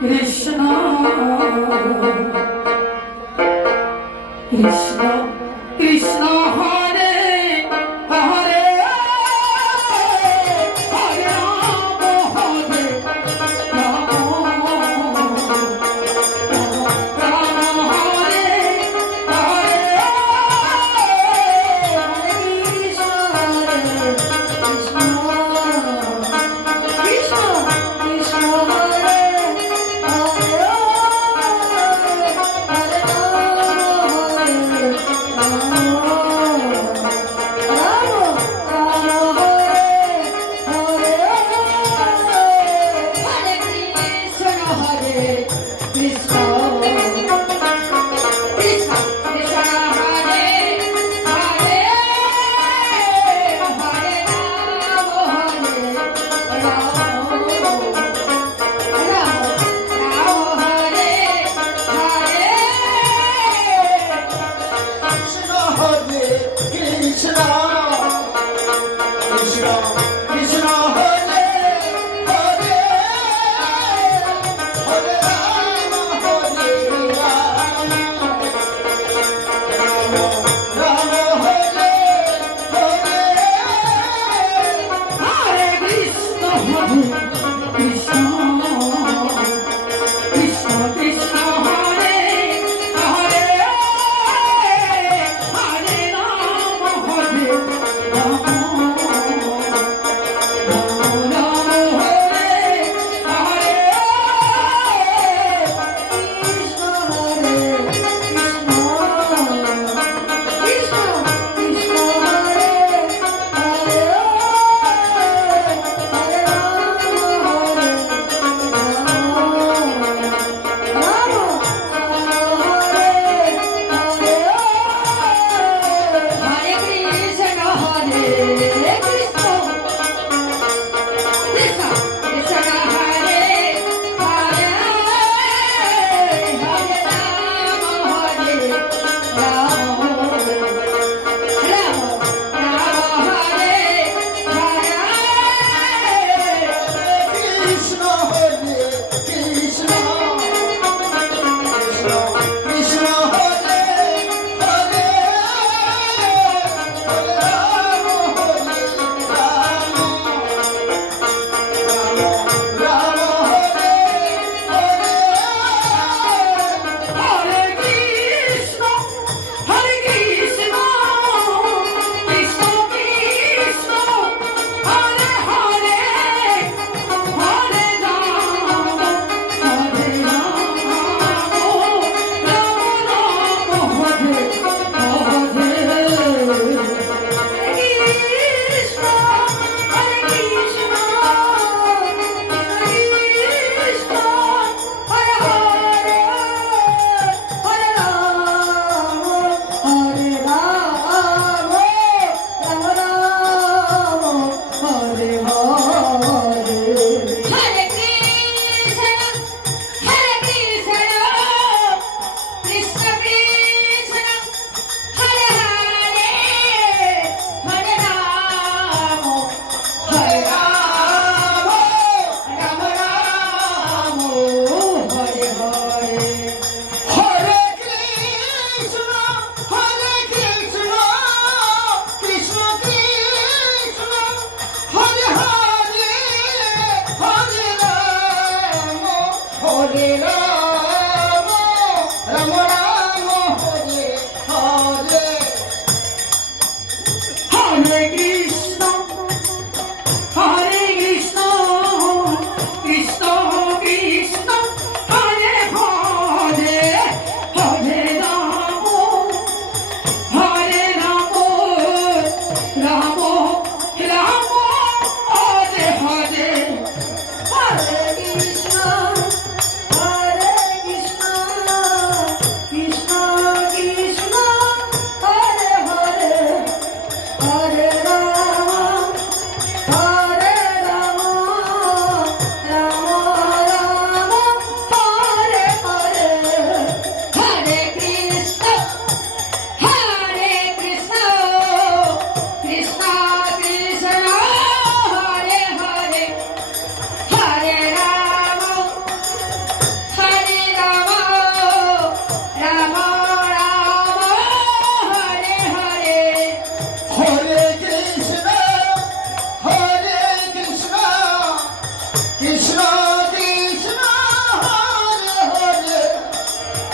Krishna Krishna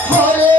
Hallelujah.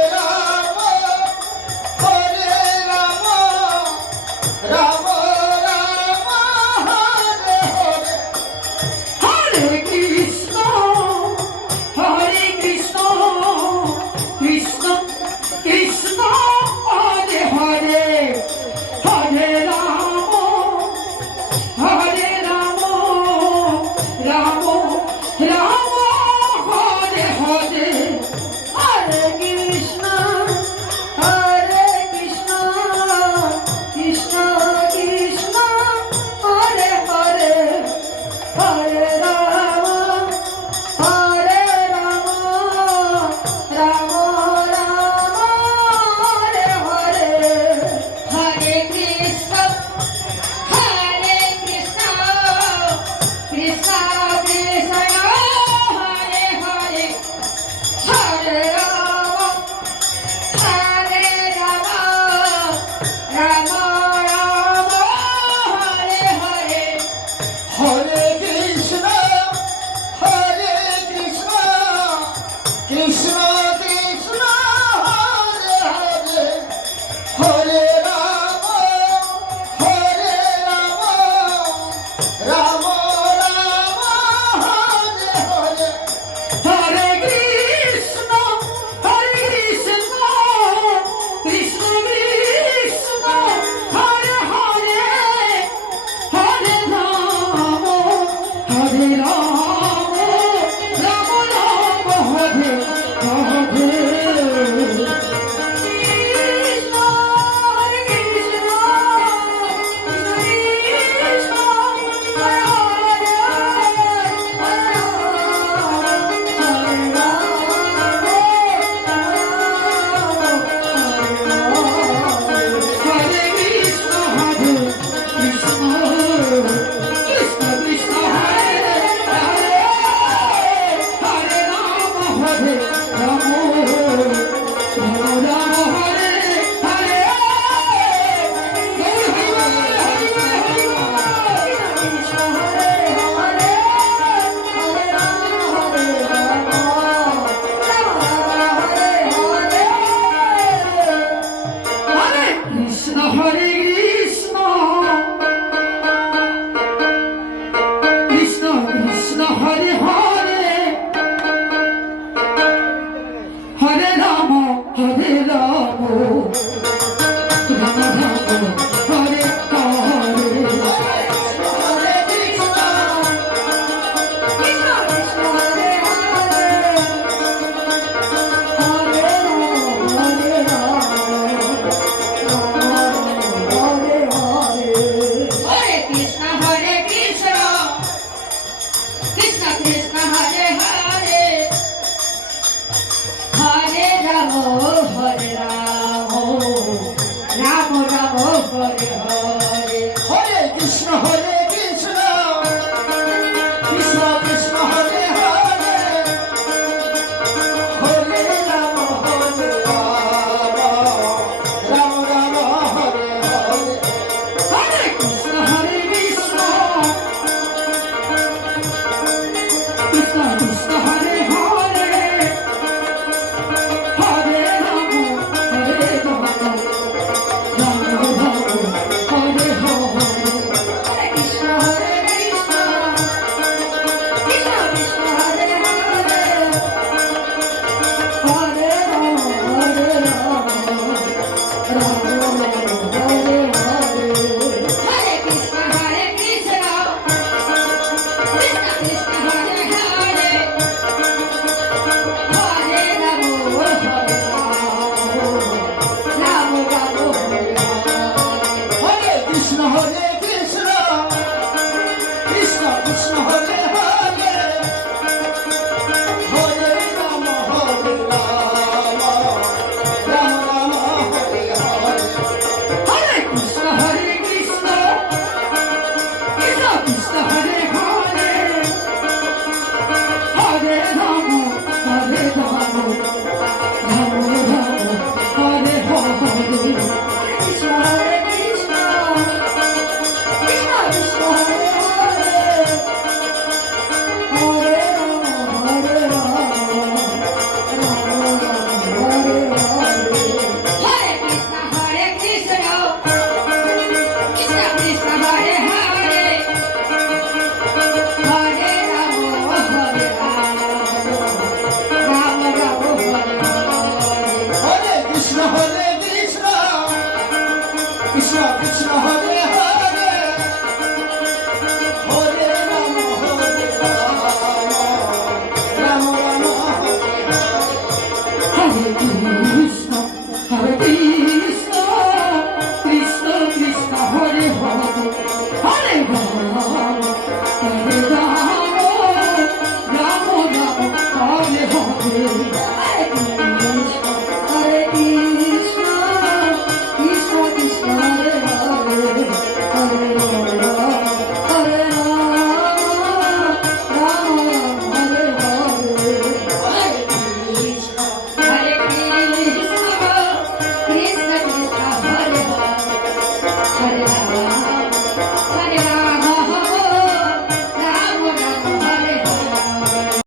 Oh. Krishna Krishna Hare